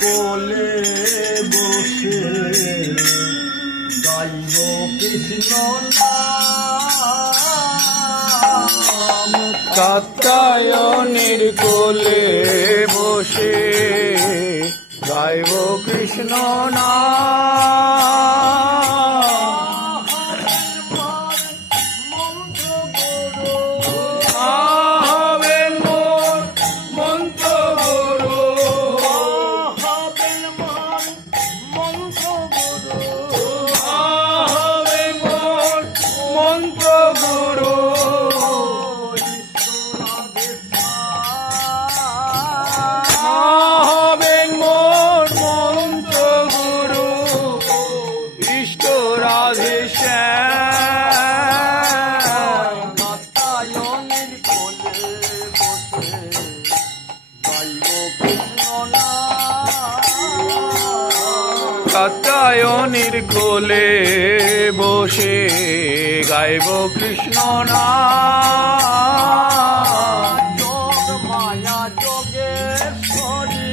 কোলে বসে গাইব কৃষ্ণ নাম। কাত্যায়নের কোলে বসে গাইব কৃষ্ণ নাম। হবেন মোর মন্ত্র গুরু, হবেন মন্ত্র গুরু, হবেন মোর মন্ত্র গুরু। হবেন মোর মন্ত্র গুরু, ইষ্ট রাধে শ্যাম। কাত্যায়নের কোলে বসে গাইব কৃষ্ণ নাম। কাত্যায়নের কোলে বসে গাইব কৃষ্ণ নাম। যোগ মায়া যোগেশ্বরী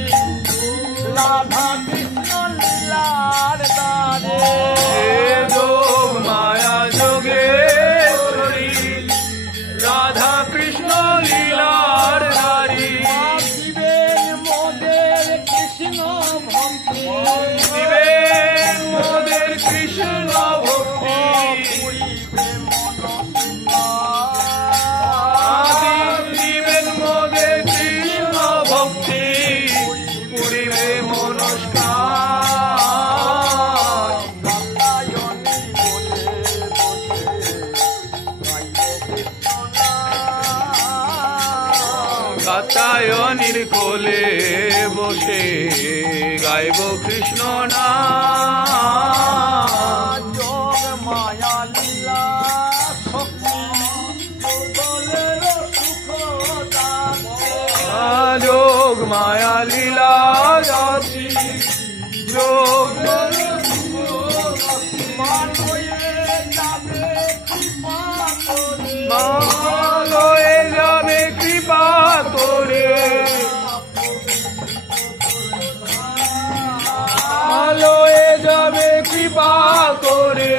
রাধা কৃষ্ণ লীলার দ্বারে। যোগ মায়া যোগেশ্বরী রাধা কৃষ্ণ লীলার ধারী। দিবেন মোদের কৃষ্ণ ভক্তি, দিবেন মোদের কৃষ্ণ ভক্তি। পুরিবে দিবেন মোদের কৃষ্ণ ভক্তি, পুরিবে মনস্কার। কাত্যায়নের কোলে বসে গাইব কৃষ্ণ নাম। কাত্যায়নের কোলে বসে গাইব কৃষ্ণ নাম। যোগ মায়া লীলা শক্তি বলের সুখ দানে। যোগ মায়া লীলা জাতি, যোগ মান হয়ে যাবে কৃপা করে। লয়ে যাবে কৃপা করে। লয়ে যাবে কৃপা করে।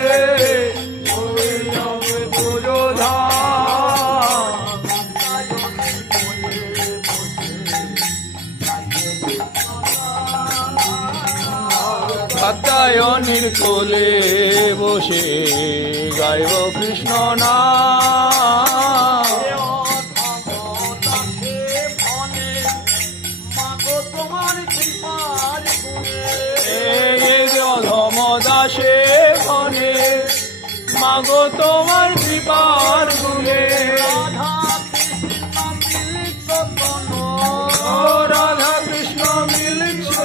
লয়ে যাবে পুরোধাম। কাত্যায়নের কোলে বসে গাইব কৃষ্ণ নাম। অধম দাসে বনে মাগো তোমার কৃপার গুণে। রাধা কৃষ্ণ মিলিত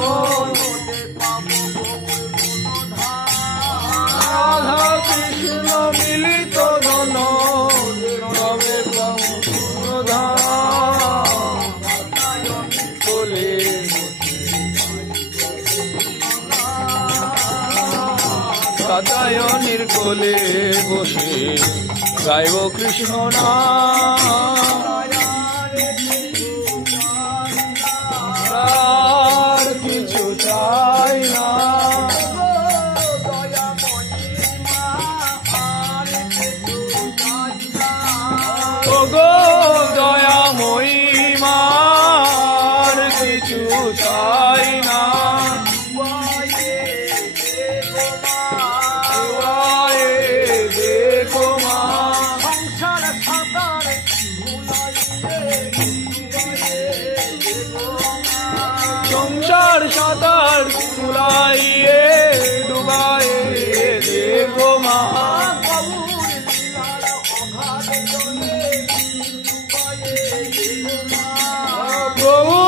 গুণ, রাধা কৃষ্ণ মিলিত ধন তবে প্রধান। কোলে কাত্যায়নের কোলে বসে গাইব কৃষ্ণ নাম। আর কিছু চাই না, ওগো দয়াময়ী মা, আর কিছু চাই না। দেখো মা, সংসার সাঁতার কুলাইয়ে ডুবাইয়ে দেখো মা। প্রভু